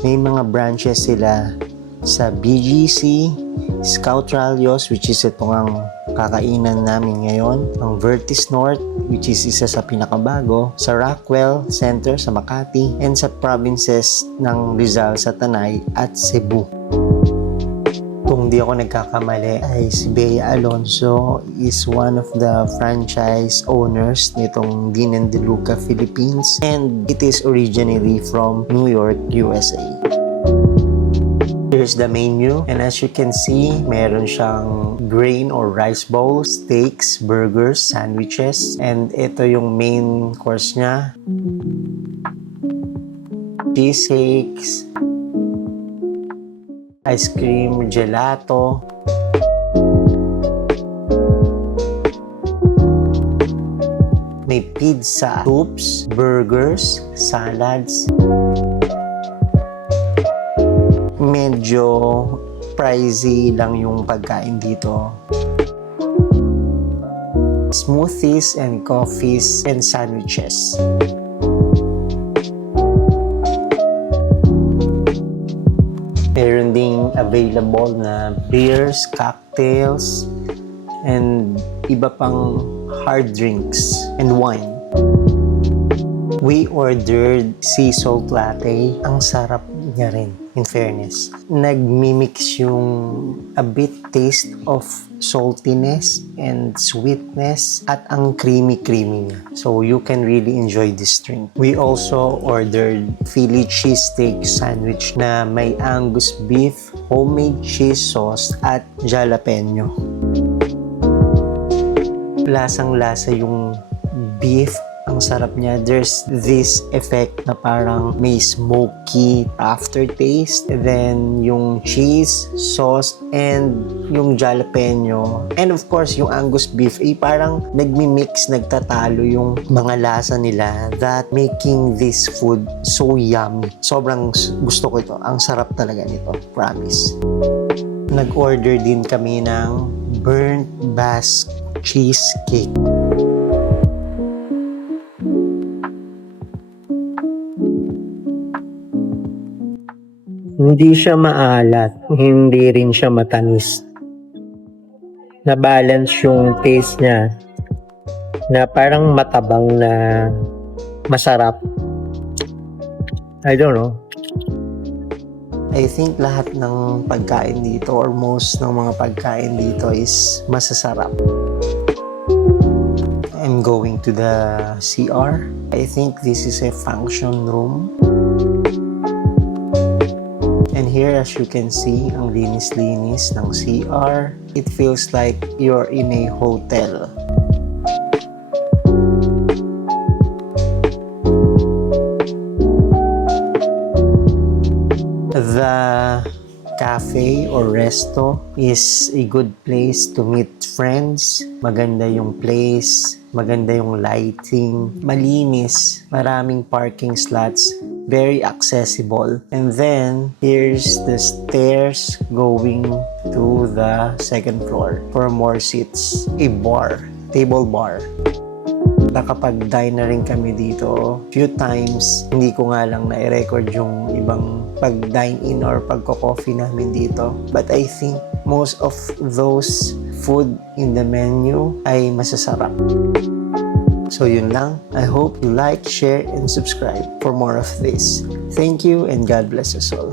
May mga branches sila sa BGC, Scout Rallios, which is itong ang kakainan namin ngayon, ang Vertis North, which is isa sa pinakabago, sa Rockwell Center sa Makati, and sa provinces ng Rizal sa Tanay at Cebu. Kung di ako nagkakamali ay si Bea Alonso is one of the franchise owners nitong Dean and DeLuca Philippines, and it is originally from New York, USA. Here's the menu, and as you can see, meron siyang grain or rice bowls, steaks, burgers, sandwiches, and ito yung main course niya. Cheesecakes, ice cream, gelato, may pizza, soups, burgers, salads. Medyo pricey lang yung pagkain dito. Smoothies and coffees and sandwiches. Meron ding available na beers, cocktails, and iba pang hard drinks and wine. We ordered sea salt latte. Ang sarap niya rin, in fairness. Nagmimix yung a bit taste of saltiness and sweetness at ang creamy niya. So you can really enjoy this drink. We also ordered Philly cheesesteak sandwich na may Angus beef, homemade cheese sauce at jalapeno. Lasang-lasa yung beef. Ang sarap niya. There's this effect na parang may smoky aftertaste. And then, yung cheese, sauce, and yung jalapeno. And of course, yung Angus beef, parang nagmi-mix, nagtatalo yung mga lasa nila that making this food so yummy. Sobrang gusto ko ito. Ang sarap talaga nito. Promise. Nag-order din kami ng burnt Basque cheesecake. Hindi siya maalat, hindi rin siya matamis. Na-balance yung taste niya na parang matabang na masarap. I don't know. I think lahat ng pagkain dito or most ng mga pagkain dito is masasarap. I'm going to the CR. I think this is a function room. And here, as you can see, ang linis-linis ng CR. It feels like you're in a hotel. The cafe or resto is a good place to meet friends. Maganda yung place, maganda yung lighting, malinis, maraming parking slots, very accessible. And then, here's the stairs going to the second floor for more seats. A bar, table bar. Nakapag-dine na rin kami dito few times. Hindi ko nga lang na-record yung ibang pag-dine-in or pagko-coffee namin dito. But I think most of those food in the menu ay masasarap. So yun lang. I hope you like, share, and subscribe for more of this. Thank you and God bless us all.